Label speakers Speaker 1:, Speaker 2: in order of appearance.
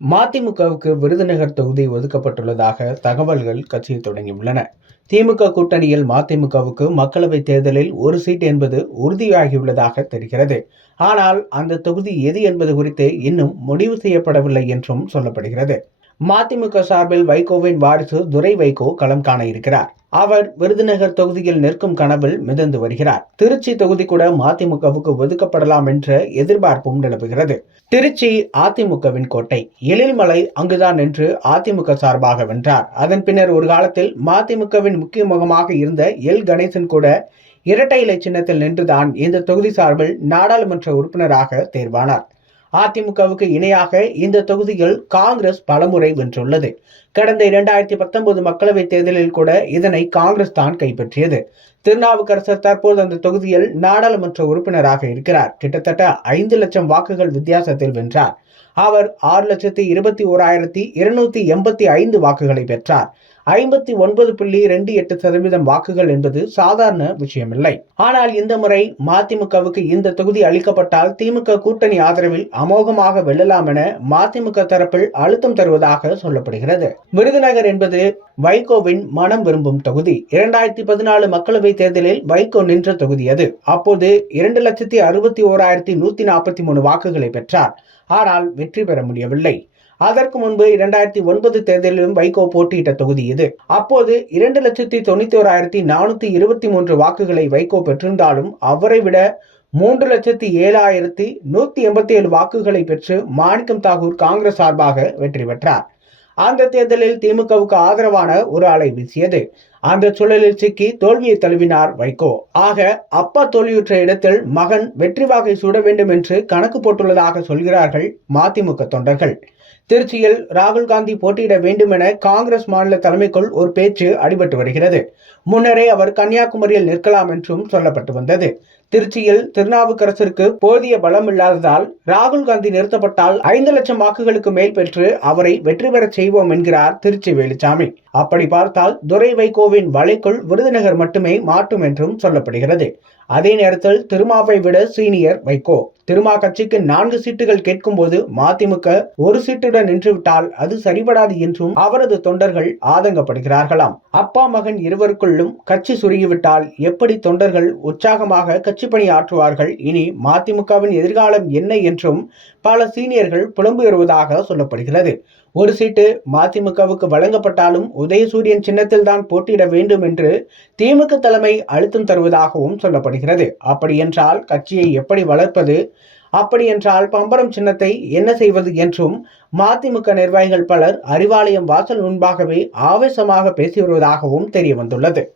Speaker 1: மதிமுகவுக்கு விருதுநகர் தொகுதி ஒதுக்கப்பட்டுள்ளதாக தகவல்கள் கட்சியில் தொடங்கியுள்ளன. திமுக கூட்டணியில் மதிமுகவுக்கு மக்களவைத் தேர்தலில் ஒரு சீட் என்பது உறுதியாகியுள்ளதாக தெரிகிறது. ஆனால் அந்த தொகுதி எது என்பது குறித்து இன்னும் முடிவு செய்யப்படவில்லை என்றும் சொல்லப்படுகிறது. மதிமுக சார்பில் வைகோவின் வாரிசு துரை வைகோ களம் காண இருக்கிறார். அவர் விருதுநகர் தொகுதியில் நிற்கும் கனவில் மிதந்து வருகிறார். திருச்சி தொகுதி கூட மதிமுகவுக்கு ஒதுக்கப்படலாம் என்ற எதிர்பார்ப்பும் நிலவுகிறது. திருச்சி அதிமுகவின் கோட்டை. எழில்மலை அங்குதான் நின்று அதிமுக சார்பாக வென்றார். அதன் பின்னர் ஒரு காலத்தில் மதிமுகவின் முக்கிய முகமாக இருந்த எல். கணேசன் கூட இரட்டை இலை சின்னத்தில் நின்றுதான் இந்த தொகுதி சார்பில் நாடாளுமன்ற உறுப்பினராக தேர்வானார். அதிமுகவுக்கு இணையாக இந்த தொகுதியில் காங்கிரஸ் பலமுறை வென்றுள்ளது. கடந்த இரண்டாயிரத்தி பத்தொன்பது மக்களவைத் தேர்தலில் கூட இதனை காங்கிரஸ் தான் கைப்பற்றியது. திருநாவுக்கரசர் தற்போது அந்த தொகுதியில் நாடாளுமன்ற உறுப்பினராக இருக்கிறார். கிட்டத்தட்ட ஐந்து லட்சம் வாக்குகள் வித்தியாசத்தில் வென்றார். அவர் ஆறு லட்சத்தி இருபத்தி ஓராயிரத்தி இருநூத்தி எண்பத்தி ஐந்து வாக்குகளை பெற்றார். ஐம்பத்தி ஒன்பது புள்ளி ரெண்டு எட்டு சதவீதம் வாக்குகள் என்பது சாதாரண விஷயமில்லை. ஆனால் இந்த முறை மதிமுகவுக்கு இந்த தொகுதி அளிக்கப்பட்டால் திமுக கூட்டணி ஆதரவில் அமோகமாக வெல்லலாம் என மதிமுக தரப்பில் அழுத்தம் தருவதாக சொல்லப்படுகிறது. விருதுநகர் என்பது வைகோவின் மனம் விரும்பும் தொகுதி. இரண்டாயிரத்தி பதினாலு மக்களவை தேர்தலில் வைகோ நின்ற தொகுதி அது. அப்போது இரண்டு லட்சத்தி அறுபத்தி ஓராயிரத்தி நூத்தி நாற்பத்தி மூணு வாக்குகளை பெற்றார். ஆனால் வெற்றி பெற முடியவில்லை. அதற்கு முன்பு இரண்டாயிரத்தி ஒன்பது தேர்தலிலும் வைகோ போட்டியிட்ட தொகுதி இது. அப்போது இரண்டு லட்சத்தி தொண்ணூத்தி ஓராயிரத்தி நானூத்தி இருபத்தி மூன்று வாக்குகளை வைகோ பெற்றிருந்தாலும் அவரை விட மூன்று லட்சத்தி ஏழாயிரத்தி நூத்தி எண்பத்தி ஏழு வாக்குகளை பெற்று மாணிக்கம் தாகூர் காங்கிரஸ் சார்பாக வெற்றி பெற்றார். அந்த தேர்தலில் திமுகவுக்கு ஆதரவான ஒரு அலை வீசியது. அந்த சூழலில் சிக்கி தோல்வியை தழுவினார் வைகோ. ஆக அப்பா தோல்வியுற்ற இடத்தில் மகன் வெற்றி வாகை சூட வேண்டும் என்று கணக்கு போட்டுள்ளதாக சொல்கிறார்கள் மதிமுக தொண்டர்கள். திருச்சியில் ராகுல் காந்தி போட்டியிட வேண்டும் என காங்கிரஸ் மாநில தலைமைக்குள் ஒரு பேச்சு அடிபட்டு வருகிறது. முன்னரே அவர் கன்னியாகுமரியில் நிற்கலாம் என்றும் சொல்லப்பட்டு வந்தது. திருச்சியில் திருநாவுக்கரசருக்கு போதிய பலம் இல்லாததால் ராகுல் காந்தி நிறுத்தப்பட்டால் ஐந்து லட்சம் வாக்குகளுக்கு மேல் பெற்று அவரை வெற்றி பெறச் செய்வோம் என்கிறார் திருச்சி வேலுச்சாமி. அப்படி பார்த்தால் துரை வைகோ வின் வலைக்குள் விருதுநகர் மட்டுமே மாட்டும் என்றும் சொல்லப்படுகிறது. அதே நேரத்தில் திருமாவை விட சீனியர் வைகோ. திருமா கட்சிக்கு நான்கு சீட்டுகள் கேட்கும்போது மதிமுக ஒரு சீட்டுடன் நின்றுவிட்டால் அது சரிபடாது என்றும் அவரது தொண்டர்கள் ஆதங்கப்படுகிறார்களாம். அப்பா மகன் இருவருக்குள்ளும் கட்சி சுருங்கிவிட்டால் எப்படி தொண்டர்கள் உற்சாகமாக கட்சி பணி ஆற்றுவார்கள்? இனி மதிமுகவின் எதிர்காலம் என்ன என்றும் பல சீனியர்கள் புலம்பு சொல்லப்படுகிறது. ஒரு சீட்டு மதிமுகவுக்கு வழங்கப்பட்டாலும் உதயசூரியன் சின்னத்தில் தான் போட்டியிட வேண்டும் என்று திமுக தலைமை அழுத்தம் தருவதாகவும் சொல்லப்படுகிறது. அப்படி அப்படியென்றால் கட்சியை எப்படி வளர்ப்பது? அப்படி என்றால் பம்பரம் சின்னத்தை என்ன செய்வது என்றும் மதிமுக நிர்வாகிகள் பலர் அறிவாலயம் வாசல் முன்பாகவே ஆவேசமாக பேசி வருவதாகவும் தெரிய வந்துள்ளது